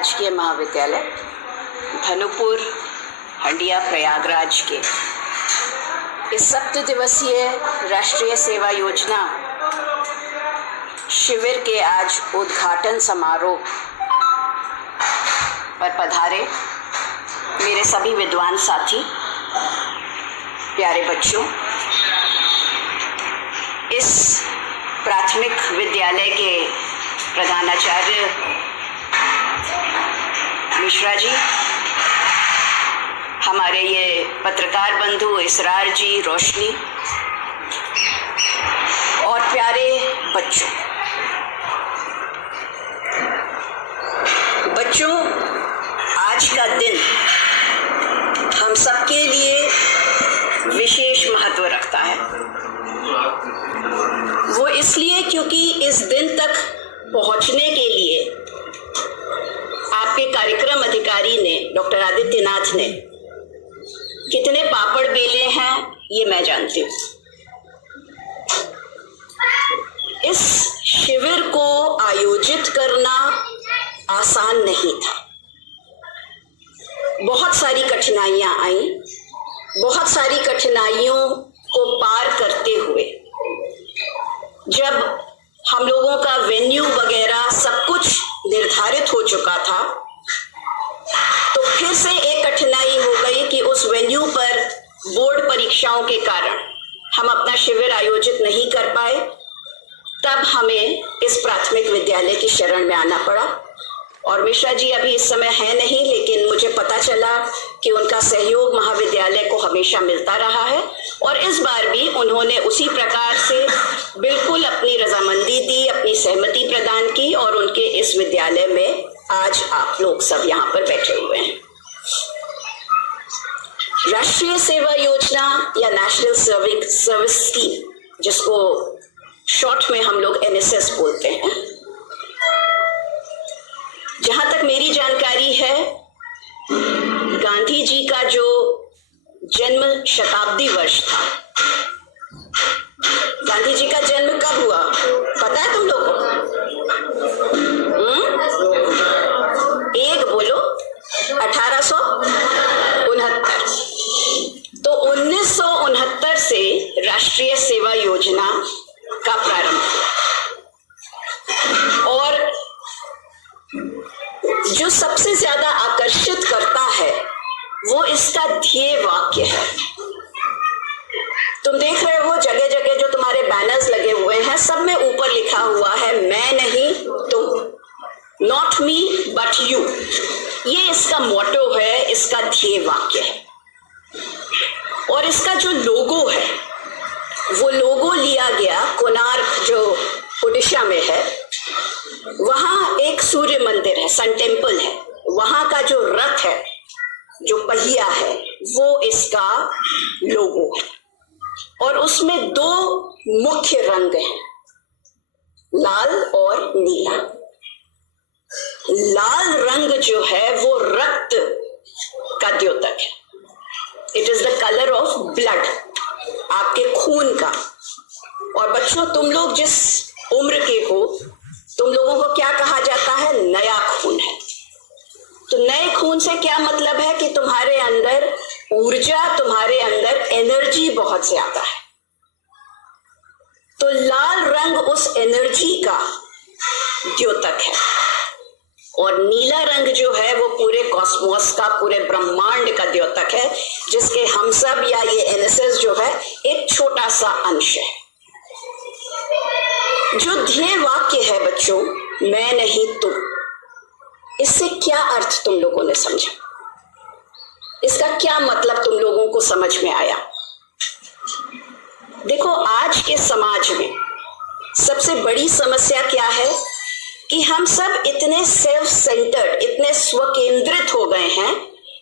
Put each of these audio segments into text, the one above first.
राजकीय महाविद्यालय धनुपुर हंडिया प्रयागराज के इस 7 दिवसीय राष्ट्रीय सेवा योजना शिविर के आज उद्घाटन समारोह पर पधारे मेरे सभी विद्वान साथी, प्यारे बच्चों, इस प्राथमिक विद्यालय के प्रधानाचार्य मिश्रा जी, हमारे ये पत्रकार बंधु इसरार जी, रोशनी और प्यारे बच्चों, आज का दिन हम सबके लिए विशेष महत्व रखता है। वो इसलिए क्योंकि इस दिन तक पहुंचने के लिए आपके कार्यक्रम अधिकारी ने, डॉक्टर आदित्यनाथ ने, कितने पापड़ बेले हैं ये मैं जानती हूँ। इस शिविर को आयोजित करना आसान नहीं था। बहुत सारी कठिनाइयां आई। बहुत सारी कठिनाइयों को पार करते हुए जब हम लोगों का वेन्यू वगैरह सब कुछ निर्धारित हो चुका था, तो फिर से एक कठिनाई हो गई कि उस वेन्यू पर बोर्ड परीक्षाओं के कारण हम अपना शिविर आयोजित नहीं कर पाए। तब हमें इस प्राथमिक विद्यालय की शरण में आना पड़ा। और मिश्रा जी अभी इस समय है नहीं, लेकिन मुझे पता चला कि उनका सहयोग महाविद्यालय को हमेशा मिलता रहा है और इस बार भी उन्होंने उसी प्रकार से बिल्कुल अपनी रजामंदी दी, अपनी सहमति प्रदान की और उनके इस विद्यालय में आज आप लोग सब यहाँ पर बैठे हुए हैं। राष्ट्रीय सेवा योजना या नेशनल सर्विस स्कीम, जिसको शॉर्ट में हम लोग NSS बोलते हैं, जहां तक मेरी जानकारी है, गांधी जी का जो जन्म शताब्दी वर्ष था, गांधी जी का जन्म कब हुआ पता है तुम लोगों को? एक बोलो, 1869। तो 1969 से राष्ट्रीय सेवा योजना का प्रारंभ हुआ और जो सबसे ज्यादा आकर्षित करता है वो इसका ध्येय वाक्य है। तुम देख रहे हो जगह जगह जो तुम्हारे बैनर्स लगे हुए हैं, सब में ऊपर लिखा हुआ है मैं नहीं तुम, नॉट मी बट यू। ये इसका मोटो है, इसका ध्येय वाक्य है। और इसका जो लोगो है, वो लोगो लिया गया कोणार्क जो उड़ीसा में है, वहां एक सूर्य मंदिर है, सन टेम्पल है। वहां का जो रथ है, जो पहिया है, वो इसका लोगो है। और उसमें 2 मुख्य रंग हैं, लाल और नीला। लाल रंग जो है वो रक्त का द्योतक है। It is the colour of blood, आपके खून का। और बच्चों, तुम लोग जिस उम्र के हो, तुम लोगों को क्या कहा जाता है? नया खून है। तो नए खून से क्या मतलब है कि तुम्हारे अंदर ऊर्जा, तुम्हारे अंदर एनर्जी बहुत ज्यादा है। तो लाल रंग उस एनर्जी का द्योतक है और नीला रंग जो है वो पूरे कॉस्मोस का, पूरे ब्रह्मांड का द्योतक है, जिसके हम सब या ये NSS जो है एक छोटा सा अंश है। जो ध्येय वाक्य है बच्चों, मैं नहीं तुम, इससे क्या अर्थ तुम लोगों ने समझा? इसका क्या मतलब तुम लोगों को समझ में आया? देखो, आज के समाज में सबसे बड़ी समस्या क्या है कि हम सब इतने सेल्फ सेंटर्ड, इतने स्वकेंद्रित हो गए हैं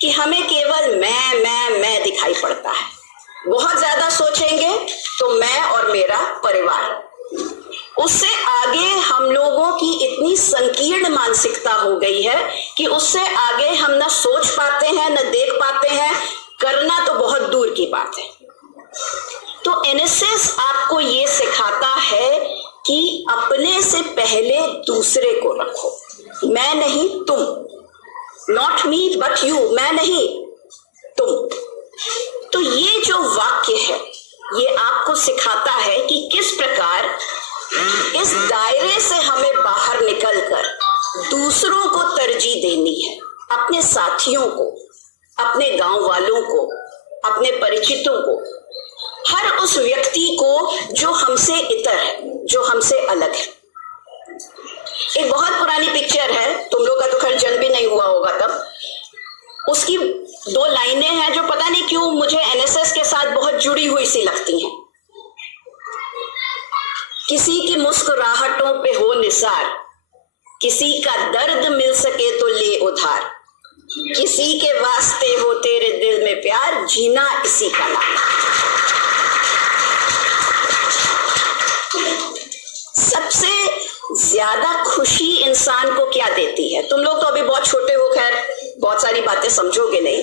कि हमें केवल मैं दिखाई पड़ता है। बहुत ज्यादा सोचेंगे तो मैं और मेरा परिवार। उससे आगे हम लोगों की इतनी संकीर्ण मानसिकता हो गई है कि उससे आगे हम न सोच पाते हैं, न देख पाते हैं, करना तो बहुत दूर की बात है। तो NSS आपको ये सिखाता है कि अपने से पहले दूसरे को रखो, मैं नहीं तुम। नॉट मी बट यू, मैं नहीं तुम। तो ये जो वाक्य है ये आपको सिखाता है कि किस प्रकार इस दायरे से हमें बाहर निकलकर दूसरों को तरजीह देनी है, अपने साथियों को, अपने गांव वालों को, अपने परिचितों को, हर उस व्यक्ति को जो हमसे इतर है, जो हमसे अलग है। एक बहुत पुरानी पिक्चर है, तुम लोग का तो खैर जन्म भी नहीं हुआ होगा तब, उसकी 2 लाइनें हैं जो पता नहीं क्यों मुझे एनएसएस के साथ बहुत जुड़ी हुई सी लगती हैं। किसी की मुस्कुराहटों पे हो निसार, किसी का दर्द मिल सके तो ले उधार, किसी के वास्ते हो तेरे दिल में प्यार, जीना इसी का नाम। सबसे ज्यादा खुशी इंसान को क्या देती है? तुम लोग तो अभी बहुत छोटे हो, खैर बहुत सारी बातें समझोगे नहीं,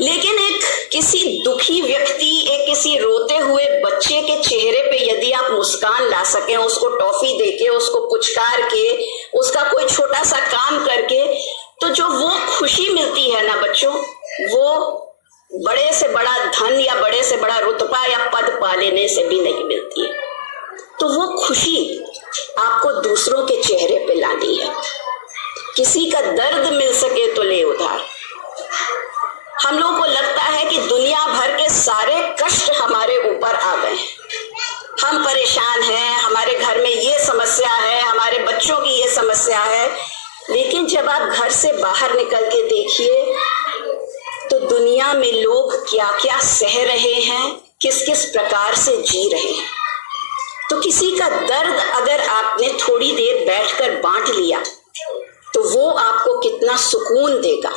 लेकिन एक किसी दुखी व्यक्ति, एक किसी रोते हुए बच्चे के चेहरे पे यदि आप मुस्कान ला सकें, उसको टॉफी देके, उसको पुचकार के, उसका कोई छोटा सा काम करके, तो जो वो खुशी मिलती है ना बच्चों, वो बड़े से बड़ा धन या बड़े से बड़ा रुतबा या पद पा लेने से भी नहीं मिलती है। तो वो खुशी आपको दूसरों के चेहरे पे लानी है। किसी का दर्द मिल सके तो ले उधार। हम लोगों को लगता है कि दुनिया भर के सारे कष्ट हमारे ऊपर आ गए, हम परेशान हैं, हमारे घर में ये समस्या है, हमारे बच्चों की ये समस्या है, लेकिन जब आप घर से बाहर निकल के देखिए तो दुनिया में लोग क्या क्या सह रहे हैं, किस किस प्रकार से जी रहे हैं। तो किसी का दर्द अगर आपने थोड़ी देर बैठकर बांट लिया तो वो आपको कितना सुकून देगा।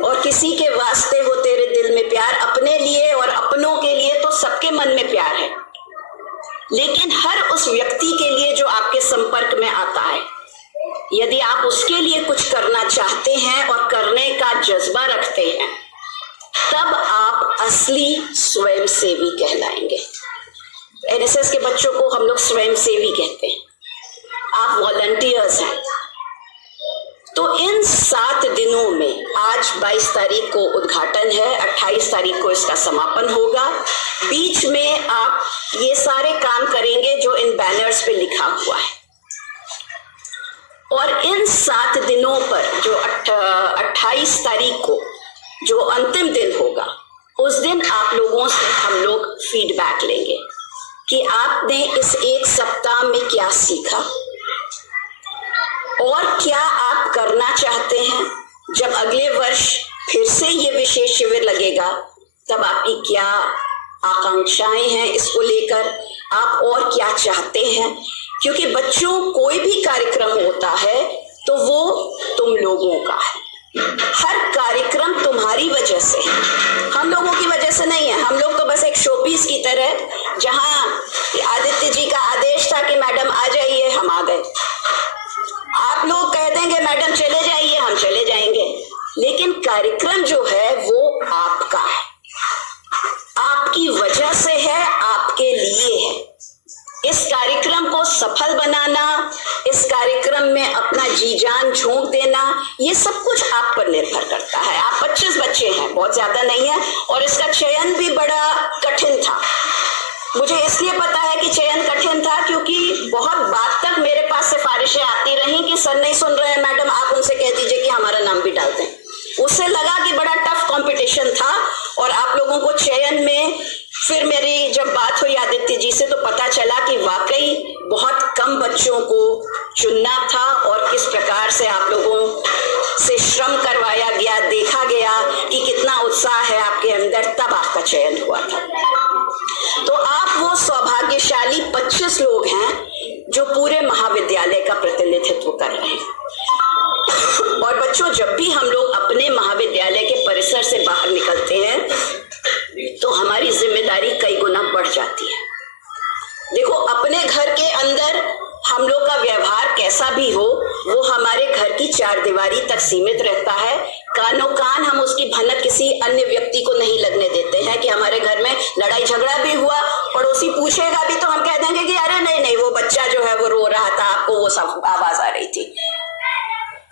और किसी के वास्ते हो तेरे दिल में प्यार, अपने लिए और अपनों के लिए तो सबके मन में प्यार है, लेकिन हर उस व्यक्ति के लिए जो आपके संपर्क में आता है, यदि आप उसके लिए कुछ करना चाहते हैं और करने का जज्बा रखते हैं, तब आप असली स्वयंसेवी कहलाएंगे। एनएसएस के बच्चों को हम लोग स्वयंसेवी कहते हैं, आप वॉलंटियर्स हैं। तो इन 7 दिनों में आज 22 तारीख को उद्घाटन है, 28 तारीख को इसका समापन होगा। बीच में आप ये सारे काम करेंगे जो इन बैनर्स पे लिखा हुआ है। और इन 7 दिनों पर जो 28 तारीख को जो अंतिम दिन होगा, उस दिन आप लोगों से हम लोग फीडबैक लेंगे कि आपने इस 1 सप्ताह में क्या सीखा और क्या आप करना चाहते हैं। जब अगले वर्ष फिर से ये विशेष शिविर लगेगा, तब आपकी क्या आकांक्षाएं हैं इसको लेकर, आप और क्या चाहते हैं। क्योंकि बच्चों, कोई भी कार्यक्रम होता है तो वो तुम लोगों का है। हर कार्यक्रम तुम्हारी वजह से, हम लोगों की वजह से नहीं है। हम लोग तो बस एक शोपीस की तरह, जहां आदित्य जी का आदेश था कि मैडम आ जाइए, हम आ गए। आप लोग कह देंगे मैडम चले जाइए, हम चले जाएंगे, लेकिन कार्यक्रम जो है वो आपका है, आपकी वजह से है, आपके लिए है। इस कार्यक्रम को सफल बनाना, इस कार्यक्रम में अपना जी जान झोंक देना, ये सब कुछ आप पर निर्भर करता है। आप 25 बच्चे हैं, बहुत ज्यादा नहीं है, और इसका चयन भी बड़ा कठिन था। मुझे इसलिए पता है कि चयन कठिन था क्योंकि बहुत बात तक मेरे पास सिफारिशें आती रही कि सर नहीं सुन रहे हैं मैडम, आप उनसे कह दीजिए कि हमारा नाम भी डाल दें। उससे लगा कि बड़ा टफ कंपटीशन था, और आप लोगों को चयन में फिर मेरी जब बात हुई आदित्य जी से, तो पता चला कि वाकई बहुत कम बच्चों को चुनना था, और किस प्रकार से आप लोगों से श्रम करवाया गया, देखा गया कि कितना उत्साह है आपके अंदर, तब आपका चयन हुआ था। तो आप वो सौभाग्यशाली 25 लोग हैं जो पूरे महाविद्यालय का प्रतिनिधित्व कर रहे हैं। और बच्चों, जब भी हम लोग अपने महाविद्यालय के परिसर से बाहर निकलते हैं तो हमारी जिम्मेदारी कई गुना बढ़ जाती है। देखो, अपने घर के अंदर हम लोग का व्यवहार कैसा भी हो, वो हमारे घर की 4 दीवारी तक सीमित रहता है। कानो कान हम उसकी भनक किसी अन्य व्यक्ति को नहीं लगने देते हैं कि हमारे घर में लड़ाई झगड़ा भी हुआ, पड़ोसी पूछेगा भी तो हम कह देंगे कि अरे नहीं नहीं, वो बच्चा जो है वो रो रहा था, आपको वो सब आवाज आ रही थी।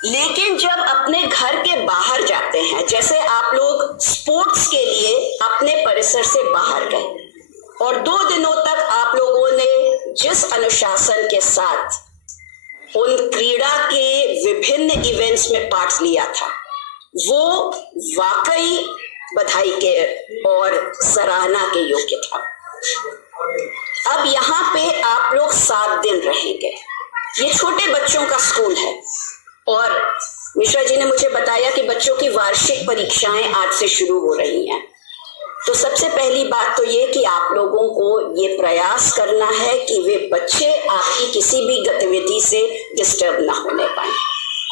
लेकिन जब अपने घर के बाहर जाते हैं, जैसे आप लोग स्पोर्ट्स के लिए अपने परिसर से बाहर गए और 2 दिनों तक आप लोगों ने जिस अनुशासन के साथ उन क्रीड़ा के विभिन्न इवेंट्स में पार्ट लिया था, वो वाकई बधाई के और सराहना के योग्य था। अब यहाँ पे आप लोग 7 दिन रहेंगे। ये छोटे बच्चों का स्कूल है और मिश्रा जी ने मुझे बताया कि बच्चों की वार्षिक परीक्षाएं आज से शुरू हो रही हैं। तो सबसे पहली बात तो ये कि आप लोगों को ये प्रयास करना है कि वे बच्चे आपकी किसी भी गतिविधि से डिस्टर्ब ना होने पाए।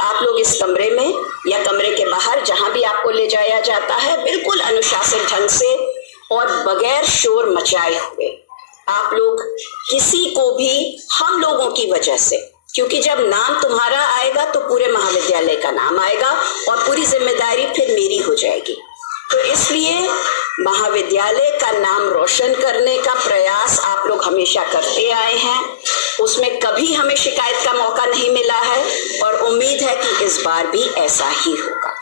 आप लोग इस कमरे में या कमरे के बाहर जहां भी आपको ले जाया जाता है, बिल्कुल अनुशासित ढंग से और बगैर शोर मचाए हुए आप लोग किसी को भी हम लोगों की वजह से, क्योंकि जब नाम तुम्हारा आएगा तो पूरे महाविद्यालय का नाम आएगा और पूरी जिम्मेदारी फिर मेरी हो जाएगी। तो इसलिए महाविद्यालय का नाम रोशन करने का प्रयास आप लोग हमेशा करते आए हैं, उसमें कभी हमें शिकायत का मौका नहीं मिला है और उम्मीद है कि इस बार भी ऐसा ही होगा।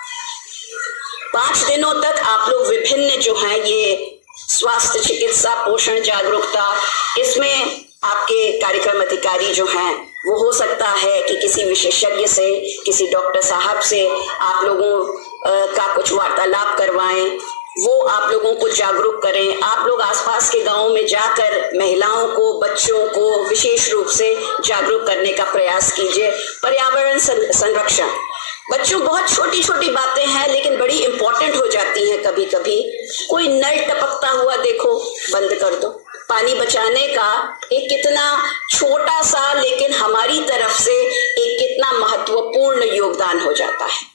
5 दिनों तक आप लोग विभिन्न जो हैं ये स्वास्थ्य, चिकित्सा, पोषण जागरूकता, इसमें आपके कार्यक्रम अधिकारी जो हैं वो हो सकता है कि किसी विशेषज्ञ से, किसी डॉक्टर साहब से आप लोगों का कुछ वार्तालाप करवाएं, वो आप लोगों को जागरूक करें। आप लोग आसपास के गांवों में जाकर महिलाओं को, बच्चों को विशेष रूप से जागरूक करने का प्रयास कीजिए। पर्यावरण संरक्षण, बच्चों बहुत छोटी छोटी बातें हैं लेकिन बड़ी इंपॉर्टेंट हो जाती हैं कभी कभी। कोई नल टपकता हुआ देखो, बंद कर दो। पानी बचाने का एक कितना छोटा सा लेकिन हमारी तरफ से एक कितना महत्वपूर्ण योगदान हो जाता है।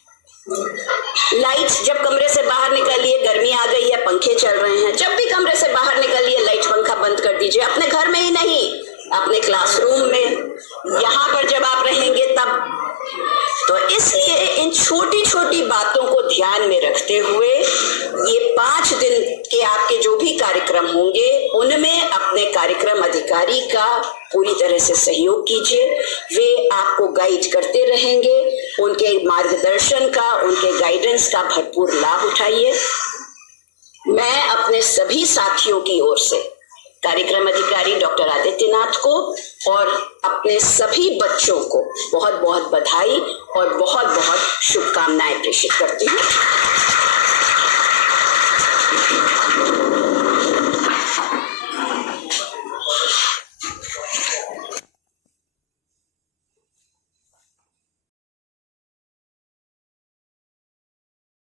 लाइट, जब कमरे से बाहर निकलिए, गर्मी आ गई है, पंखे चल रहे हैं, जब भी कमरे से बाहर निकलिए लाइट पंखा बंद कर दीजिए। अपने घर में ही नहीं, अपने क्लासरूम में, यहाँ पर जब आप रहेंगे तब। तो इसलिए इन छोटी छोटी बातों को ध्यान में रखते हुए ये 5 दिन के आपके जो भी कार्यक्रम होंगे उनमें अपने कार्यक्रम अधिकारी का पूरी तरह से सहयोग कीजिए। वे आपको गाइड करते रहेंगे, उनके मार्गदर्शन का, उनके गाइडेंस का भरपूर लाभ उठाइए। मैं अपने सभी साथियों की ओर से कार्यक्रम अधिकारी डॉक्टर आदित्यनाथ को और अपने सभी बच्चों को बहुत बहुत बधाई और बहुत बहुत शुभकामनाएं प्रेषित करती हूँ।